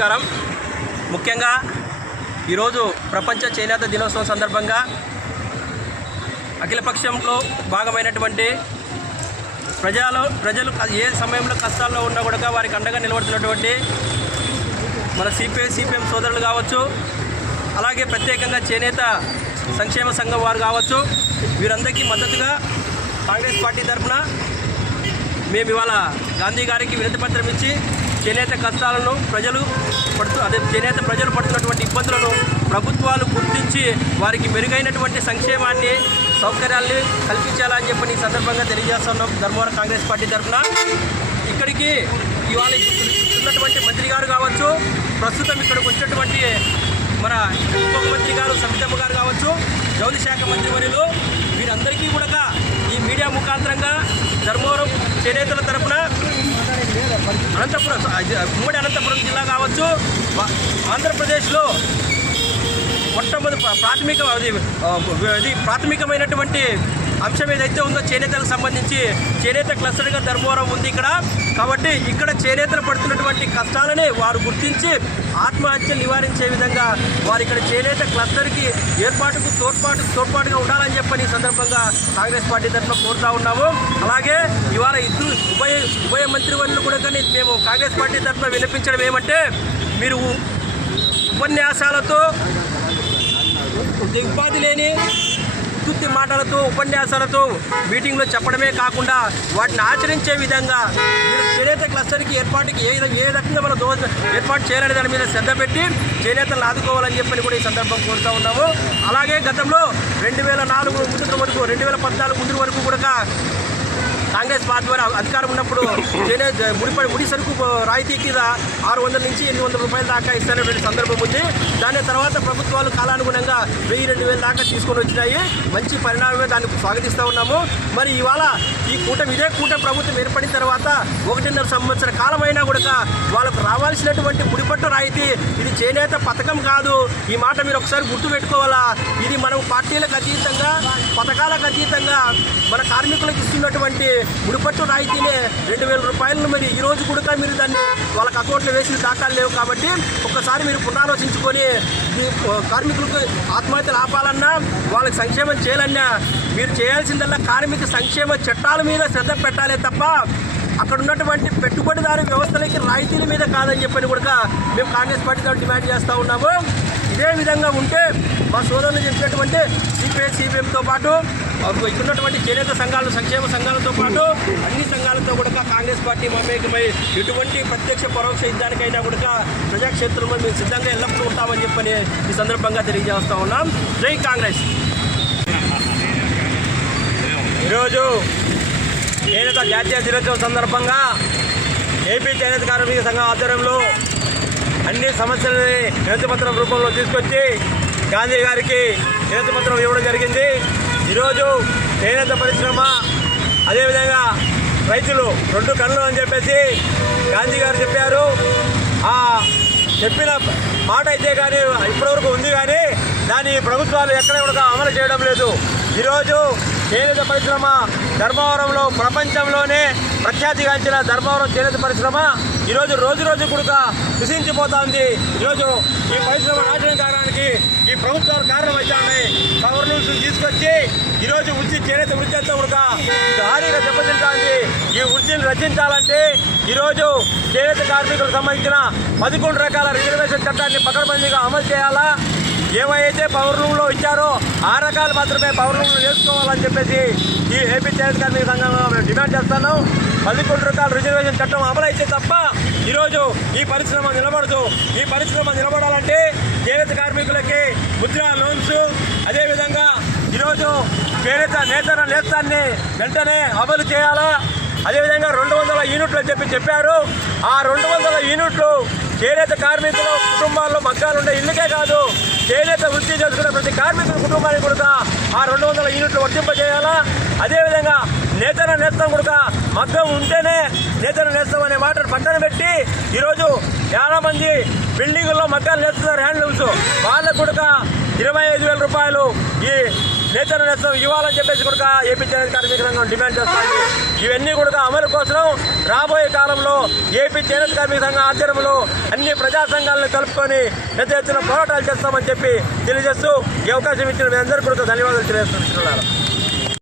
నమస్కారం. ముఖ్యంగా ఈరోజు ప్రపంచ చేనేత దినోత్సవం సందర్భంగా అఖిలపక్షంలో భాగమైనటువంటి ప్రజలు ప్రజలు ఏ సమయంలో కష్టాల్లో ఉన్నా కూడా వారికి అండగా నిలబడుతున్నటువంటి మన సిపిఐ సిపిఎం సోదరులు కావచ్చు అలాగే ప్రత్యేకంగా చేనేత సంక్షేమ సంఘం వారు కావచ్చు వీరందరికీ మద్దతుగా కాంగ్రెస్ పార్టీ తరఫున మేము ఇవాళ గాంధీ గారికి వినతి పత్రం ఇచ్చి చేనేత కష్టాలను ప్రజలు పడుతూ అదే చేనేత ప్రజలు పడుతున్నటువంటి ఇబ్బందులను ప్రభుత్వాలు గుర్తించి వారికి మెరుగైనటువంటి సంక్షేమాన్ని సౌకర్యాల్ని కల్పించాలని చెప్పి ఈ సందర్భంగా తెలియజేస్తున్నాం ధర్మవరం కాంగ్రెస్ పార్టీ తరఫున. ఇక్కడికి ఇవాళ ఉన్నటువంటి మంత్రి గారు కావచ్చు ప్రస్తుతం ఇక్కడికి వచ్చినటువంటి మన ఉపముఖ్యమంత్రి మంత్రి గారు సబితమ్మ గారు కావచ్చు జౌలి శాఖ మంత్రి వర్యులు వీరందరికీ కూడా ఈ మీడియా ముఖాంతరంగా ధర్మవరం చేనేతల తరఫున అనంతపురం ఉమ్మడి అనంతపురం జిల్లా కావచ్చు ఆంధ్రప్రదేశ్లో మొట్టమొదటి ప్రాథమిక అది అది ప్రాథమికమైనటువంటి అంశం ఏదైతే ఉందో చేనేతలకు సంబంధించి చేనేత క్లస్టర్గా ధర్మవరం ఉంది ఇక్కడ. కాబట్టి ఇక్కడ చేనేతలు పడుతున్నటువంటి కష్టాలని వారు గుర్తించి ఆత్మహత్యలు నివారించే విధంగా వారు ఇక్కడ చేనేత క్లస్టర్కి ఏర్పాటుకు తోడ్పాటు తోడ్పాటుగా ఉండాలని చెప్పని ఈ సందర్భంగా కాంగ్రెస్ పార్టీ తరఫున కోరుతా ఉన్నాము. అలాగే ఇవాళ ఇద్దరు ఉభయ ఉభయ మంత్రివర్యులు కూడా కానీ మేము కాంగ్రెస్ పార్టీ తరఫున వినిపించడం ఏమంటే మీరు ఉపన్యాసాలతో ఉపాధి లేని ఉత్తుత్తి మాటలతో ఉపన్యాసాలతో మీటింగ్లో చెప్పడమే కాకుండా వాటిని ఆచరించే విధంగా చేనేత క్లస్టర్కి ఏర్పాటుకి ఏ ఏ రకంగా మనం దో ఏర్పాటు చేయాలనే దాని మీద శ్రద్ధ పెట్టి చేనేతలను ఆదుకోవాలని చెప్పని కూడా ఈ సందర్భం కోరుతూ ఉన్నాము. అలాగే గతంలో రెండు వేల నాలుగు ముందు వరకు రెండు వేల పద్నాలుగు ముందు వరకు కూడా కాంగ్రెస్ పార్టీ వారు అధికారం ఉన్నప్పుడు చేనేత ముడిపడి ముడి సరుకు రాయితీ కింద ఆరు వందల నుంచి ఎనిమిది వందల రూపాయల దాకా ఇస్తున్నటువంటి సందర్భం ఉంది. దాని తర్వాత ప్రభుత్వాలు కాలానుగుణంగా వెయ్యి రెండు వేల దాకా తీసుకొని వచ్చినాయి. మంచి పరిణామమే దాన్ని స్వాగతిస్తూ ఉన్నాము. మరి ఇవాళ ఈ కూటమి ఇదే కూటమి ప్రభుత్వం ఏర్పడిన తర్వాత ఒకటిన్నర సంవత్సర కాలమైనా కూడా వాళ్ళకు రావాల్సినటువంటి ముడిపట్టు రాయితీ ఇది చేనేత పథకం కాదు. ఈ మాట మీరు ఒకసారి గుర్తుపెట్టుకోవాలా ఇది మనం పార్టీలకు అతీతంగా పథకాలకు అతీతంగా మన కార్మికులకు ఇస్తున్నటువంటి ముడిపట్టు రాయితీనే రెండు వేల రూపాయలను మరి ఈ రోజు కూడా మీరు దాన్ని వాళ్ళకి అకౌంట్లో వేసిన దాఖలు లేవు కాబట్టి ఒక్కసారి మీరు పునరాలోచించుకొని మీ కార్మికులకు ఆత్మహత్యలు ఆపాలన్నా వాళ్ళకి సంక్షేమం చేయాలన్నా మీరు చేయాల్సిందల్లా కార్మిక సంక్షేమ చట్టాల మీద శ్రద్ధ పెట్టాలే తప్ప అక్కడ ఉన్నటువంటి పెట్టుబడిదారు వ్యవస్థలకి రాయితీల మీద కాదని చెప్పని కూడా మేము కాంగ్రెస్ పార్టీతో డిమాండ్ చేస్తూ ఉన్నాము. ఇదే విధంగా ఉంటే మా సోదరులు చెప్పినటువంటి సిపిఐ సిపిఎంతో పాటు ఇక్కడున్నటువంటి చేనేత సంఘాలు సంక్షేమ సంఘాలతో పాటు అన్ని సంఘాలతో కూడా కాంగ్రెస్ పార్టీ మమేకమై ఎటువంటి ప్రత్యక్ష పరోక్ష యుద్ధానికైనా కూడా ప్రజాక్షేత్రంలో మేము సిద్ధంగా ఎల్లప్పుడూ ఉంటామని చెప్పని ఈ సందర్భంగా తెలియజేస్తా ఉన్నాం. జై కాంగ్రెస్! ఈరోజు చేనేత జాతీయ దినోత్సవం సందర్భంగా ఏపీ చేనేత కార్మిక సంఘం ఆధ్వర్యంలో అన్ని సమస్యలని వినతిపత్రం రూపంలో తీసుకొచ్చి గాంధీ గారికి చేతపత్రం ఇవ్వడం జరిగింది. ఈరోజు చేనేత పరిశ్రమ అదేవిధంగా రైతులు రెండు కళ్ళు అని చెప్పేసి గాంధీ గారు చెప్పారు. ఆ చెప్పిన మాట అయితే కానీ ఇప్పటివరకు ఉంది కానీ దాన్ని ప్రభుత్వాలు ఎక్కడ కూడా అమలు చేయడం లేదు. ఈరోజు చేనేత పరిశ్రమ ధర్మవరంలో ప్రపంచంలోనే ప్రఖ్యాతిగాంచిన ధర్మవరం చేనేత పరిశ్రమ ఈరోజు రోజు రోజు కూడా కృషించిపోతోంది. ఈరోజు ఈ పరిశ్రమ నాశనం కావడానికి ఈ ప్రభుత్వాలు కారణం వచ్చాయి తీసుకొచ్చి ఈరోజు వృత్తి చేనేత వృత్తి అంతా కూడా భారీగా దెబ్బతింటాంది. ఈ వృత్తిని రచించాలంటే ఈరోజు చేనేత కార్మికులకు సంబంధించిన పదకొండు రకాల రిజర్వేషన్ చట్టాన్ని పకడ్బందీగా అమలు చేయాలా? ఏవైతే పవర్ రూమ్లో ఇచ్చారో ఆ రకాలు మాత్రమే పవర్ రూమ్లో చేసుకోవాలని చెప్పేసి ఈ ఏపీ చేనేత కార్మిక సంఘంలో మేము డిమాండ్ చేస్తున్నాం. పదకొండు రకాల రిజర్వేషన్ చట్టం అమలైతే తప్ప ఈరోజు ఈ పరిశ్రమ నిలబడదు. ఈ పరిశ్రమ నిలబడాలంటే చేనేత కార్మికులకి ముద్రా లోన్స్ అదేవిధంగా ఈరోజు చేనేత నేతన నేస్తాన్ని వెంటనే అమలు చేయాలా? అదేవిధంగా రెండు వందల యూనిట్లు అని చెప్పి చెప్పారు. ఆ రెండు వందల యూనిట్లు చేనేత కార్మికుల కుటుంబాల్లో మగ్గాలుండే ఇల్లుకే కాదు. చేనేత వృత్తి చేసుకునే ప్రతి కార్మికుల కుటుంబానికి కూడా ఆ రెండు వందల యూనిట్లు వర్తింపజేయాలా? అదేవిధంగా నేతన నేస్తం కూడా మగ్గం ఉంటేనే నేతన నేస్తం అనే మాట పక్కన పెట్టి ఈరోజు చాలా మంది బిల్డింగుల్లో మగ్గాలు నేస్తున్నారు హ్యాండ్లూమ్స్. వాళ్ళకు కూడా ఇరవై ఐదు వేల రూపాయలు ఈ నేతలు నేస్తం ఇవ్వాలని చెప్పేసి కూడా ఏపీ చేనేత కార్మిక సంఘం డిమాండ్ చేస్తుంది. ఇవన్నీ కూడా అమలు కోసం రాబోయే కాలంలో ఏపీ చేనేత కార్మిక సంఘం ఆధ్వర్యంలో అన్ని ప్రజా సంఘాలను కలుపుకొని పెద్ద ఎత్తున పోరాటాలు చేస్తామని చెప్పి తెలియజేస్తూ ఈ అవకాశం ఇచ్చిన మీ అందరికీ కూడా ధన్యవాదాలు తెలియజేస్తున్నాను.